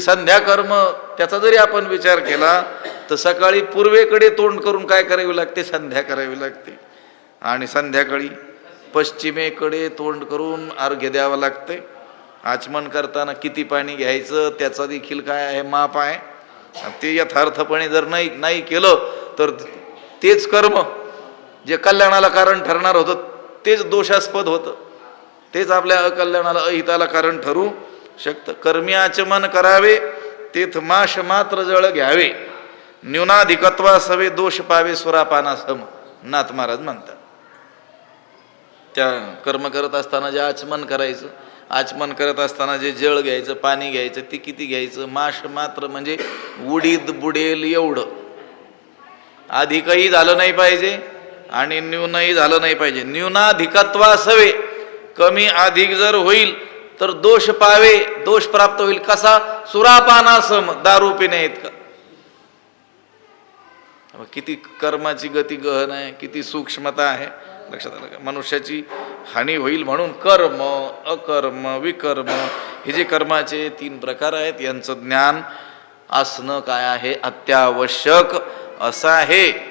संध्या कर्म त्याचा जरी आपण विचार केला तर सकाळी पूर्वेकडे तोंड करून काय करावी लागते? संध्या करावी लागते. आणि संध्याकाळी पश्चिमेकडे तोंड करून अर्घ्य द्यावं लागते. आचमन करताना किती पाणी घ्यायचं त्याचा देखील काय आहे? माप आहे. ते यथार्थपणे जर नाही नाही केलं तर तेच कर्म जे कल्याणाला कारण ठरणार होतं तेच दोषास्पद होतं. तेच आपल्या अकल्याणाला अहिताला कारण ठरू. शकतं. कर्मी आचमन करावे तेथ माश मात्र जळ घ्यावे. न्यूनाधिकत्वा सवे दोष पावे सुरापाना सम. नाथ महाराज म्हणतात. त्या कर्म करत असताना जे आचमन करायचं आचमन करत असताना जे जळ घ्यायचं पाणी घ्यायचं ते किती घ्यायचं? माश मात्र म्हणजे उडीद बुडेल एवढं. अधिकही झालं नाही पाहिजे आणि न्यूनही झालं नाही पाहिजे. न्यूनाधिकत्वा सवे. कमी अधिक जर होईल तर दोष पावे दोष प्राप्त होईल कसा? सुरापानासम दारू पिणे इतका किती कर्माची गती गहन आहे किती सूक्ष्मता आहे. लक्षात आलं का? मनुष्याची हानी होईल म्हणून कर्म अकर्म विकर्म हे जे कर्माचे तीन प्रकार आहेत यांचं ज्ञान असणं काय आहे? अत्यावश्यक असं आहे.